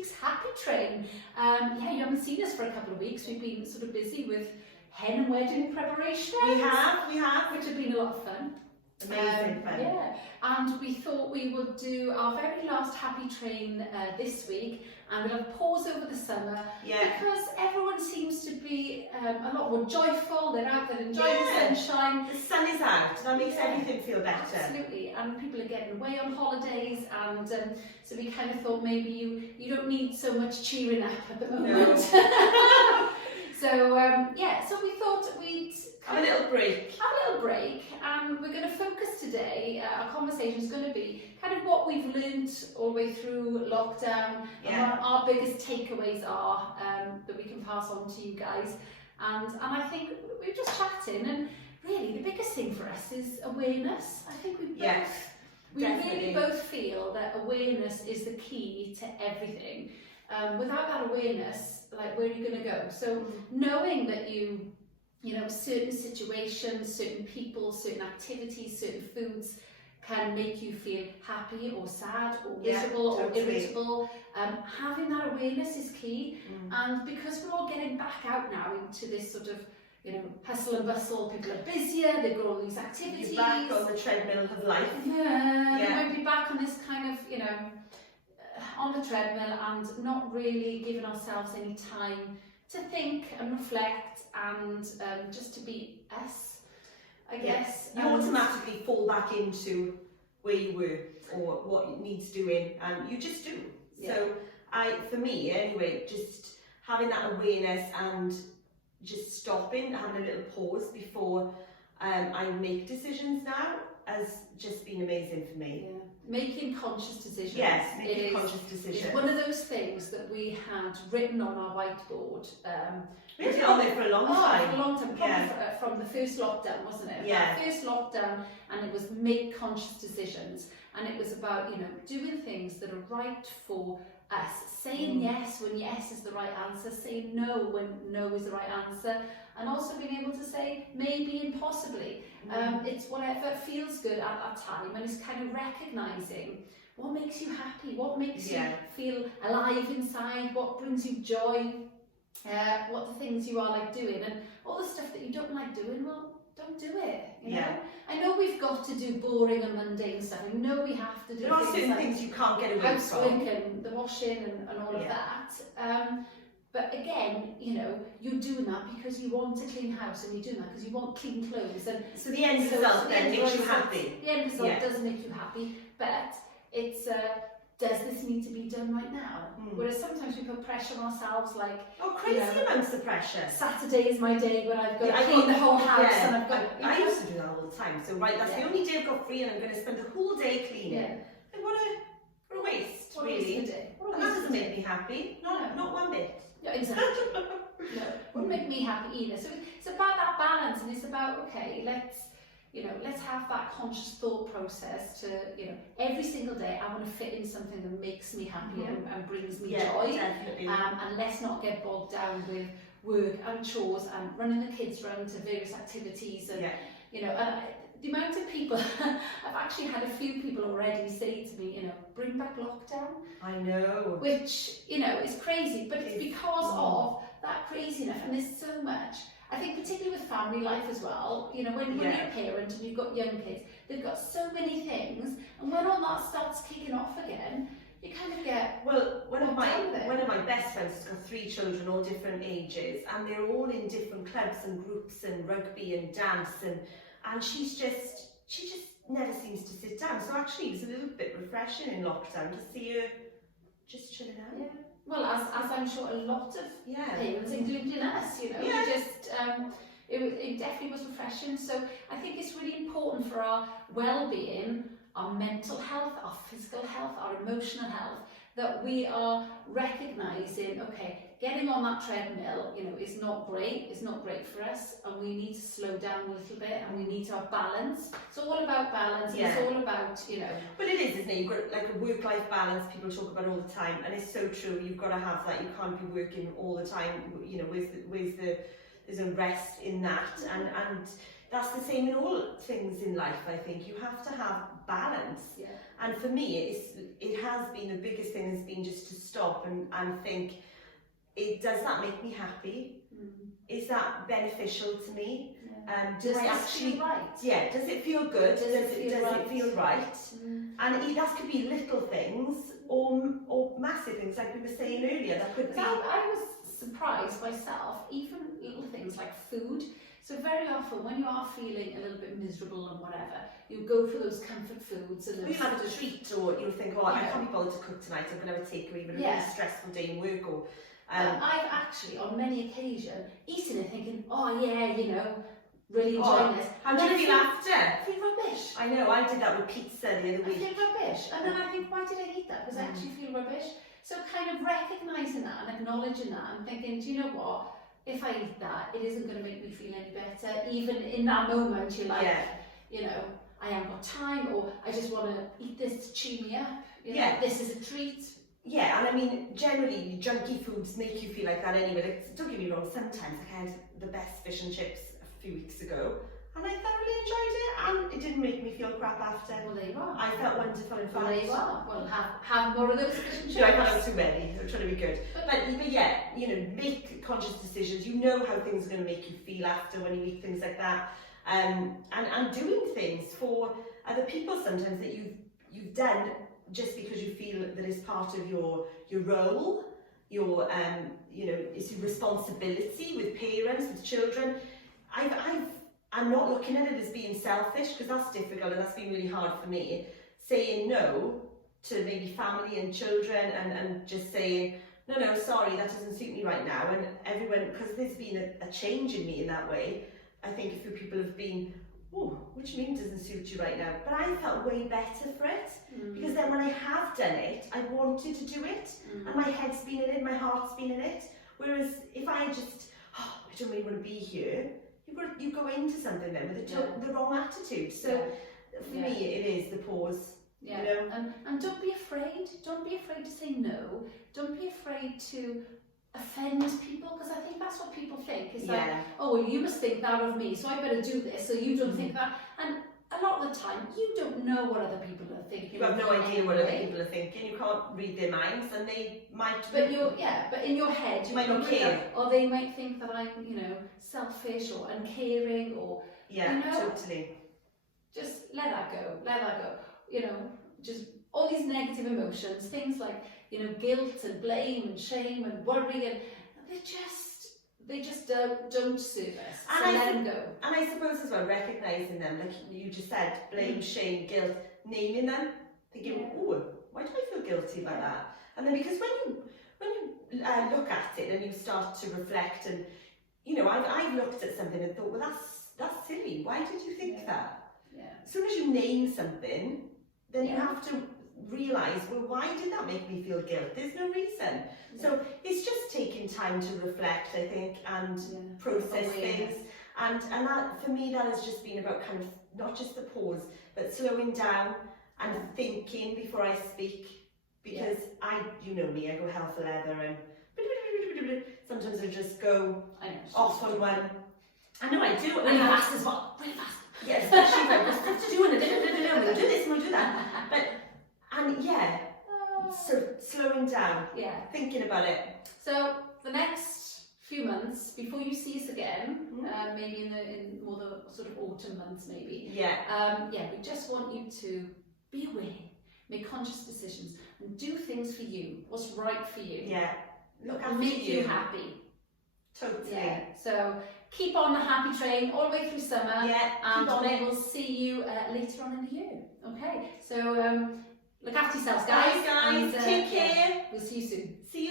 week's Happy Train. Yeah, you haven't seen us for a couple of weeks. We've been sort of busy with hen and wedding preparation. We have. Which have been a lot of fun. Amazing fun. Yeah, and we thought we would do our very last Happy Train this week, and we'll have a pause over the summer because everyone seems to be a lot more joyful. They're out there enjoying the sunshine. The sun is out. That makes everything feel better. Absolutely, and people are getting away on holidays, and so we kind of thought maybe you don't need so much cheering up at the moment. No. So so we thought we'd have a little break. And we're going to focus today. Our conversation is going to be kind of what we've learnt all the way through lockdown, and what our biggest takeaways are that we can pass on to you guys. And I think we're just chatting, and really the biggest thing for us is awareness. I think we really both feel that awareness is the key to everything. Without that awareness, like, where are you going to go? So knowing that you know, certain situations, certain people, certain activities, certain foods can make you feel happy or sad or miserable or irritable. Having that awareness is key. And because we're all getting back out now into this sort of, you know, hustle and bustle, people are busier, they've got all these activities. You're back on the treadmill of life. We won't be back on this kind of, you know, on the treadmill and not really giving ourselves any time to think and reflect and just to be us, I guess. You automatically fall back into where you were or what needs doing, and you just do. So for me anyway, just having that awareness and just stopping, having a little pause before I make decisions now has just been amazing for me. Yeah. Making conscious decisions. Yes, making conscious decisions. It's one of those things that we had written on our whiteboard. We had it on there for a long time. For a long time, probably from the first lockdown, wasn't it? Yeah. The first lockdown, and it was make conscious decisions, and it was about, you know, doing things that are right for us, saying yes when yes is the right answer, saying no when no is the right answer, and also being able to say maybe and possibly. It's whatever feels good at that time, and it's kind of recognising what makes you happy, what makes you feel alive inside, what brings you joy, what the things you are like doing, and all the stuff that you don't like doing, well, don't do it, you know? I know we've got to do boring and mundane stuff. I know we have to do there are certain things you can't get away from. Housework and the washing and all of that. But again, you know, you're doing that because you want a clean house, and you're doing that because you want clean clothes. And so the end result then makes you happy. The end result does make you happy, but it's does this need to be done right now? Whereas sometimes we put pressure on ourselves, like, crazy amounts of pressure. Saturday is my day when I've got to clean the whole house, and I've got. I used to do that all the time. So that's the only day I've got free, and I'm going to spend the whole day cleaning. And what a waste, really. And that doesn't make me happy. Not one bit. No, exactly. No, it wouldn't make me happy either. So it's about that balance, and it's about, okay, let's have that conscious thought process to, you know, every single day I want to fit in something that makes me happy and brings me joy. Definitely. And let's not get bogged down with work and chores and running the kids around to various activities and you know. The amount of people, I've actually had a few people already say to me, you know, bring back lockdown. I know. Which, you know, is crazy, but it's because of that craziness, and there's so much. I think particularly with family life as well, you know, when you're a parent and you've got young kids, they've got so many things, and when all that starts kicking off again, you kind of get one of my best friends has got 3 children, all different ages, and they're all in different clubs and groups and rugby and dance, and she just never seems to sit down. So actually it's a little bit refreshing in lockdown to see her just chilling out. Yeah. Well, as I'm sure a lot of parents, including us, you know, it definitely was refreshing. So I think it's really important for our well-being, our mental health, our physical health, our emotional health, that we are recognising, okay, getting on that treadmill, you know, is not great. It's not great for us, and we need to slow down a little bit, and we need to have balance. It's all about balance. It's all about, you know. Well, it is, isn't it? You've got like a work-life balance. People talk about all the time, and it's so true. You've got to have that. You can't be working all the time. You know, there's a rest in that, and that's the same in all things in life. I think you have to have balance. Yeah. And for me, it has been, the biggest thing has been just to stop and think, does that make me happy? Is that beneficial to me? Does I actually feel right? Yeah, does it feel good? Does it feel right? And that could be little things or massive things, like we were saying earlier. That could be. I was surprised myself, even little things like food. So very often when you are feeling a little bit miserable and whatever, you go for those comfort foods and you have a treat, or you'll think, oh, I can't be bothered to cook tonight, I'm going to have a takeaway, even a really stressful day in work. Or I've actually on many occasions eaten it thinking, oh yeah, you know, really enjoying this. How do you feel after? I feel rubbish. I know, I did that with pizza the other week. I feel rubbish. And then I think, why did I eat that? Because I actually feel rubbish. So kind of recognising that and acknowledging that and thinking, do you know what? If I eat that, it isn't going to make me feel any better. Even in that moment, you're like, you know, I haven't got time, or I just want to eat this to cheer me up. You know, this is a treat. Yeah, and I mean, generally, junky foods make you feel like that anyway. Like, don't get me wrong, sometimes I had the best fish and chips a few weeks ago, and I thoroughly enjoyed it, and it didn't make me feel crap after. Well, there you are. I felt wonderful, in fact. Well, there you are. Well, have more of those fish and chips. No, I can't have too many. I'm trying to be good. But yeah, you know, make conscious decisions. You know how things are going to make you feel after when you eat things like that. And doing things for other people sometimes that you've done just because you feel that it's part of your role, your you know, it's your responsibility with parents, with children. I'm not looking at it as being selfish, because that's difficult and that's been really hard for me. Saying no to maybe family and children and just saying, no, sorry, that doesn't suit me right now. And everyone, because there's been a change in me in that way. I think a few people have been, oh, what do you mean doesn't suit you right now? But I felt way better for it, because then when I have done it, I wanted to do it, and my head's been in it, my heart's been in it. Whereas if I just, I don't really want to be here, you go into something then with the wrong attitude. So for me, it is the pause. Yeah, you know? and don't be afraid. Don't be afraid to say no. Don't be afraid to offend people, because I think that's what people think. It's like, oh, well, you must think that of me, so I better do this, so you don't think that. And a lot of the time, you don't know what other people are thinking. You have no idea what other people are thinking. You can't read their minds, and they might. But but in your head, you might not care, or they might think that I'm, you know, selfish or uncaring, or you know, totally. Just let that go. Let that go. You know, just all these negative emotions, things like, you know, guilt and blame and shame and worry, and they just don't serve us. So let them go. And I suppose as well, recognising them, like you just said, blame, shame, guilt, naming them, thinking, oh, why do I feel guilty about that? And then because when you look at it and you start to reflect, and you know, I've looked at something and thought, well, that's silly. Why did you think that? Yeah. As soon as you name something, then you have to realise, well, why did that make me feel guilt? There's no reason. So it's just taking time to reflect, I think, and process things. And that, for me, that has just been about kind of not just the pause, but slowing down and thinking before I speak. Because you know me, I go hell for leather, and sometimes I just go off on one. I know I do. Really fast as well. Really fast. Yeah, especially if I've got stuff to do, and we'll do this and we'll do that. So slowing down, thinking about it. So the next few months, before you see us again, maybe in more the sort of autumn months, maybe. We just want you to be aware, make conscious decisions, and do things for you. What's right for you? Yeah, look after you. Make you happy. Totally. Yeah. So keep on the happy train all the way through summer. Yeah. And we will see you later on in the year. Okay. So look after yourselves, guys. Bye, guys. And, take care. We'll see you soon. See you soon.